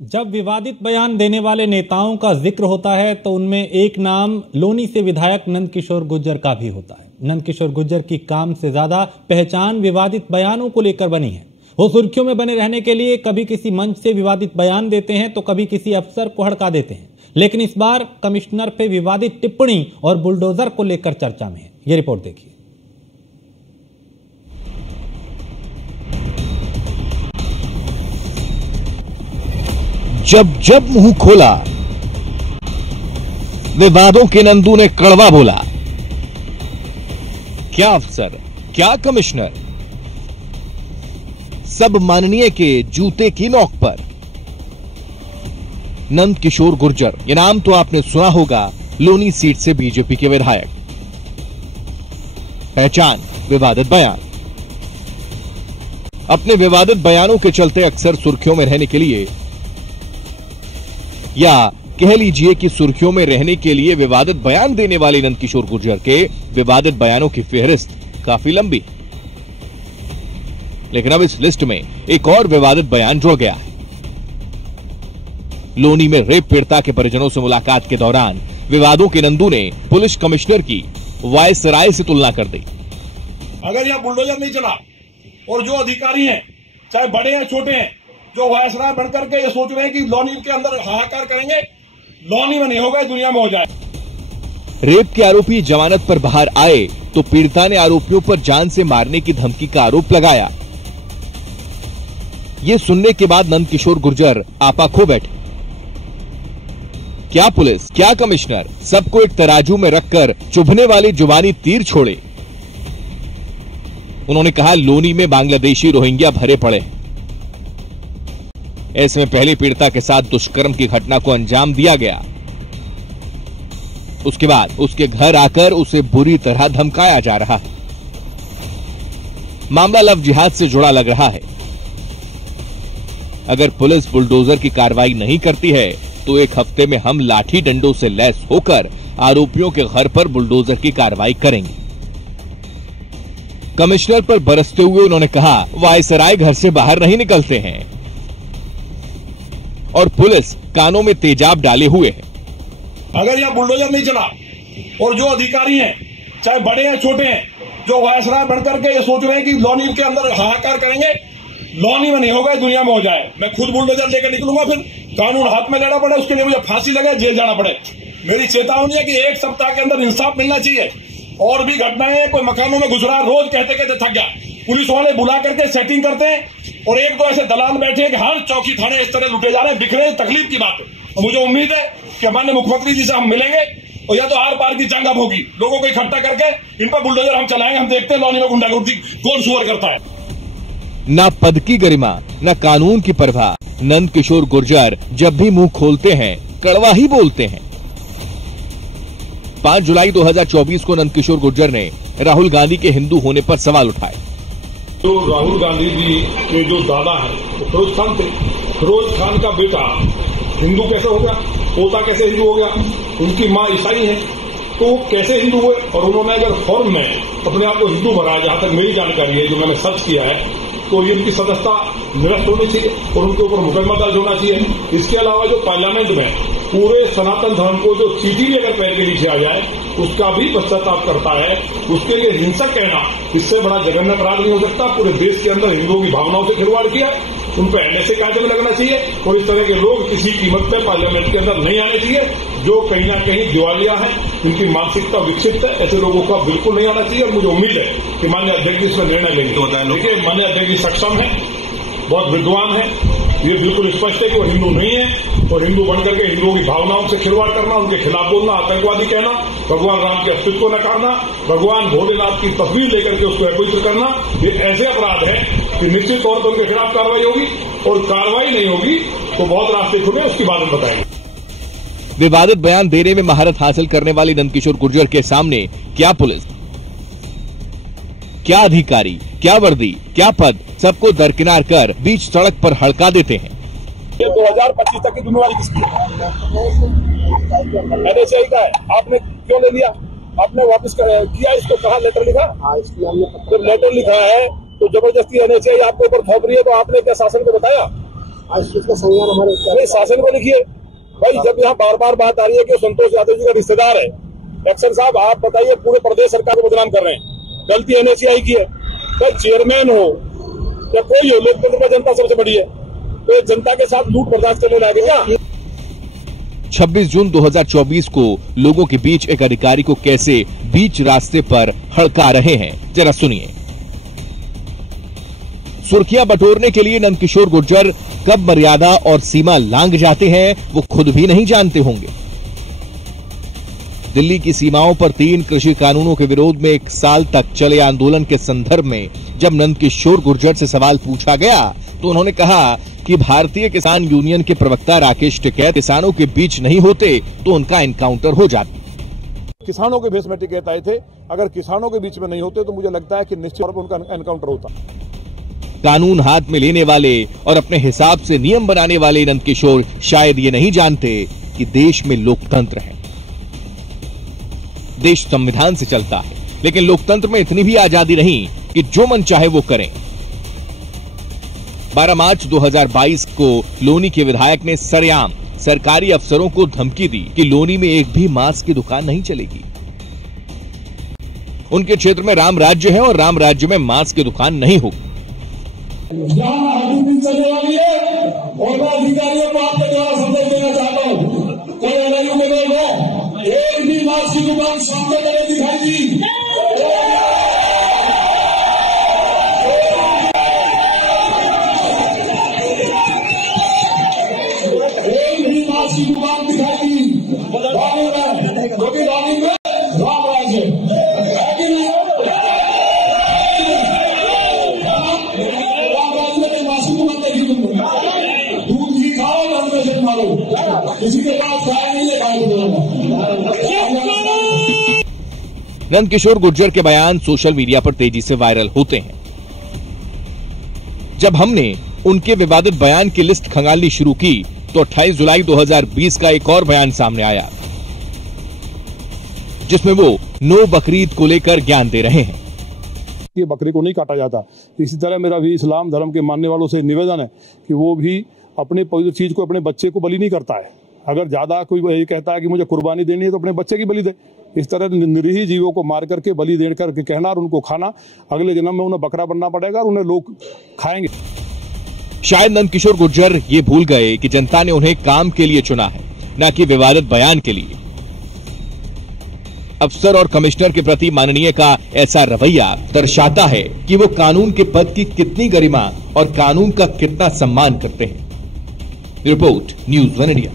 जब विवादित बयान देने वाले नेताओं का जिक्र होता है तो उनमें एक नाम लोनी से विधायक नंदकिशोर गुर्जर का भी होता है। नंदकिशोर गुर्जर की काम से ज्यादा पहचान विवादित बयानों को लेकर बनी है। वो सुर्खियों में बने रहने के लिए कभी किसी मंच से विवादित बयान देते हैं तो कभी किसी अफसर को हड़का देते हैं, लेकिन इस बार कमिश्नर पे विवादित टिप्पणी और बुलडोजर को लेकर चर्चा में है। ये रिपोर्ट देखिए। जब जब मुंह खोला विवादों के नंदू ने कड़वा बोला। क्या अफसर, क्या कमिश्नर, सब माननीय के जूते की नोक पर। नंदकिशोर गुर्जर, ये नाम तो आपने सुना होगा, लोनी सीट से बीजेपी के विधायक। पहचान विवादित बयान। अपने विवादित बयानों के चलते अक्सर सुर्खियों में रहने के लिए, या कह लीजिए कि सुर्खियों में रहने के लिए विवादित बयान देने वाले नंदकिशोर गुर्जर के विवादित बयानों की फेहरिस्त काफी लंबी है। लेकिन अब इस लिस्ट में एक और विवादित बयान जुड़ गया है। लोनी में रेप पीड़िता के परिजनों से मुलाकात के दौरान विवादों के नंदू ने पुलिस कमिश्नर की वायसराय से तुलना कर दी। अगर यह बुलडोजर नहीं चला और जो अधिकारी हैं, चाहे बड़े हैं छोटे हैं, जो वायसराय बनकर के ये सोच रहे हैं कि लॉनी के अंदर हाहाकार करेंगे, लॉनी में नहीं होगा, दुनिया में हो जाए। रेप के आरोपी जमानत पर बाहर आए तो पीड़िता ने आरोपियों पर जान से मारने की धमकी का आरोप लगाया। ये सुनने के बाद नंदकिशोर गुर्जर आपा खो बैठे। क्या पुलिस, क्या कमिश्नर, सबको एक तराजू में रखकर चुभने वाले जुबानी तीर छोड़े। उन्होंने कहा, लोनी में बांग्लादेशी रोहिंग्या भरे पड़े। ऐसे में पहले पीड़िता के साथ दुष्कर्म की घटना को अंजाम दिया गया। उसके बाद उसके घर आकर उसे बुरी तरह धमकाया जा रहा है। मामला लव जिहाद से जुड़ा लग रहा है। अगर पुलिस बुलडोजर की कार्रवाई नहीं करती है तो एक हफ्ते में हम लाठी डंडों से लैस होकर आरोपियों के घर पर बुलडोजर की कार्रवाई करेंगे। कमिश्नर पर बरसते हुए उन्होंने कहा, वायसराय घर से बाहर नहीं निकलते हैं और पुलिस कानों में तेजाब डाले हुए है। अगर यह बुलडोजर नहीं चला और जो अधिकारी हैं, चाहे बड़े हैं छोटे हैं, जो वायसराय बनकर के ये सोच रहे हैं कि लॉनी के अंदर हाहाकार करेंगे, लॉनी में नहीं होगा, दुनिया में हो जाए। मैं खुद बुलडोजर लेकर निकलूंगा, फिर कानून हाथ में लेना पड़े, उसके लिए मुझे फांसी लगे, जेल जाना पड़े। मेरी चेतावनी है कि एक सप्ताह के अंदर इंसाफ मिलना चाहिए। और भी घटनाएं, कोई मकानों में घुस रहा, रोज कहते कहते थक गया। पुलिस वाले बुला करके सेटिंग करते हैं और एक दो ऐसे दलाल बैठे हैं कि हर चौकी थाने इस तरह लुटे जा रहे हैं, बिखरे। तकलीफ की बात है। और मुझे उम्मीद है कि माननीय मुख्यमंत्री जी से हम मिलेंगे और या तो आर पार की जंग अब होगी, लोगों को इकट्ठा करके इन पर बुलडोजर हम चलाएंगे। हम देखते हैं लॉनी में गुंडागर्दी कौन सुअर करता है। न पद की गरिमा, न कानून की परवाह। नंदकिशोर गुर्जर जब भी मुंह खोलते हैं कड़वा ही बोलते हैं। 5 जुलाई 2024 को नंदकिशोर गुर्जर ने राहुल गांधी के हिंदू होने पर सवाल उठाए। तो राहुल गांधी जी के जो दादा हैं वो फिरोज खान थे। फिरोज खान का बेटा हिंदू कैसे हो गया, पोता कैसे हिंदू हो गया, उनकी माँ ईसाई है, तो वो कैसे हिंदू हुए। और उन्होंने अगर फॉर्म में अपने आप को हिंदू भरा, जहां तक मेरी जानकारी है, जो मैंने सर्च किया है, तो ये उनकी सदस्यता निरस्त होनी चाहिए और उनके ऊपर मुकदमा दर्ज होना चाहिए। इसके अलावा जो पार्लियामेंट में पूरे सनातन धर्म को जो चीटी भी अगर पैर के नीचे आ जाए उसका भी पश्चाताप करता है, उसके लिए हिंसक कहना इससे बड़ा जघन्य अपराध नहीं हो सकता। पूरे देश के अंदर हिंदुओं की भावनाओं से खिलवाड़ किया, उन पर एनएसए कायदे में लगना चाहिए और इस तरह के लोग किसी कीमत पर पार्लियामेंट के अंदर नहीं आने चाहिए। जो कहीं ना कहीं दिवालिया है, इनकी मानसिकता विकसित है, ऐसे लोगों का बिल्कुल नहीं आना चाहिए। और मुझे उम्मीद है कि माननीय अध्यक्ष जी इसमें निर्णय लेंगे। देखिए, माननीय अध्यक्ष जी सक्षम है, बहुत विद्वान है, ये बिल्कुल स्पष्ट है कि वो हिंदू नहीं है और हिंदू बनकर के हिंदुओं की भावनाओं से खिलवाड़ करना, उनके खिलाफ बोलना, आतंकवादी कहना, भगवान राम के अस्तित्व को नकारना, भगवान भोलेनाथ की तस्वीर लेकर के उसको अपवित्र करना, ये ऐसे अपराध है कि निश्चित तौर पर उनके खिलाफ कार्रवाई होगी। और कार्रवाई नहीं होगी तो बहुत रास्ते खुले, उसकी बात हम बताएंगे। विवादित बयान देने में महारत हासिल करने वाली नंदकिशोर गुर्जर के सामने क्या पुलिस, क्या अधिकारी, क्या वर्दी, क्या पद, सबको दरकिनार कर बीच सड़क पर हड़का देते हैं। ये 2025 तक की जिम्मेवारी किसकी है? एनएचआई का है। आपने क्यों ले लिया? आपने वापस किया इसको? कहा लेटर लिखा? जब लेटर लिखा है तो जबरदस्ती एनएचआई आपके ऊपर थोप रही है, तो आपने क्या शासन को बताया? आज चीज का संज्ञान हमारे शासन को लिखिए भाई। जब यहाँ बार बार बात आ रही है कि संतोष यादव जी का रिश्तेदार है, एक्शन साहब आप बताइए, पूरे प्रदेश सरकार को बदनाम कर रहे हैं। गलती एनएचआई की है, भाई चेयरमैन हो या कोई हो, लोकतंत्र में जनता सबसे बड़ी है, तो जनता के साथ लूट बर्दाश्त करने लायक क्या? 26 जून 2024 को लोगों के बीच एक अधिकारी को कैसे बीच रास्ते पर हड़का रहे हैं, जरा सुनिए। सुर्खियां बटोरने के लिए नंदकिशोर गुर्जर कब मर्यादा और सीमा लांघ जाते हैं वो खुद भी नहीं जानते होंगे। दिल्ली की सीमाओं पर 3 कृषि कानूनों के विरोध में 1 साल तक चले आंदोलन के संदर्भ में जब नंदकिशोर गुर्जर से सवाल पूछा गया तो उन्होंने कहा कि भारतीय किसान यूनियन के प्रवक्ता राकेश टिकैत किसानों के बीच नहीं होते तो उनका एनकाउंटर हो जाता। किसानों के भेष में टिकैत आए थे, अगर किसानों के बीच में नहीं होते तो मुझे लगता है कि निश्चित तौर पर उनका एनकाउंटर होता। कानून हाथ में लेने वाले और अपने हिसाब से नियम बनाने वाले नंदकिशोर शायद ये नहीं जानते कि देश में लोकतंत्र है। देश संविधान से चलता है, लेकिन लोकतंत्र में इतनी भी आजादी नहीं कि जो मन चाहे वो करें। 12 मार्च 2022 को लोनी के विधायक ने सरेआम सरकारी अफसरों को धमकी दी कि लोनी में एक भी मांस की दुकान नहीं चलेगी। उनके क्षेत्र में राम राज्य है और राम राज्य में मांस की दुकान नहीं होगी। चलने वाली है और मैं अधिकारियों को आपके द्वारा संदेश देना चाहता हूँ, कोई एलआईयू के लोग हो, एक भी मांस की दुकान सामने करे दिखाई दी, एक भी मांस की दुकान दिखाई दी, क्योंकि रानी में राम राज्य है कि नहीं? दूध की खाओ, नंदकिशोर मारो, किसी के पास गाय नहीं है, गाय नंदकिशोर गुर्जर के बयान सोशल मीडिया पर तेजी से वायरल होते हैं। जब हमने उनके विवादित बयान की लिस्ट खंगालनी शुरू की तो 28 जुलाई 2020 का एक और बयान सामने आया जिसमें वो नो बकरीद को लेकर ज्ञान दे रहे हैं। ये बकरी को नहीं काटा जाता। इसी तरह मेरा भी इस्लाम धर्म के मानने वालों से निवेदन है कि वो भी अपने पवित्र चीज को, अपने बच्चे को बलि नहीं करता है। अगर ज्यादा कोई यही कहता है कि मुझे कुर्बानी देनी है तो अपने बच्चे की बलि दे। इस तरह निरीह जीवों को मार करके बलि दे करके कहना और उनको खाना, अगले जन्म में उन्हें बकरा बनना पड़ेगा और उन्हें लोग खाएंगे। शायद नंदकिशोर गुर्जर ये भूल गए कि जनता ने उन्हें काम के लिए चुना है, न कि विवादित बयान के लिए। अफसर और कमिश्नर के प्रति माननीय का ऐसा रवैया दर्शाता है कि वो कानून के पद की कितनी गरिमा और कानून का कितना सम्मान करते हैं। Report news 1 India.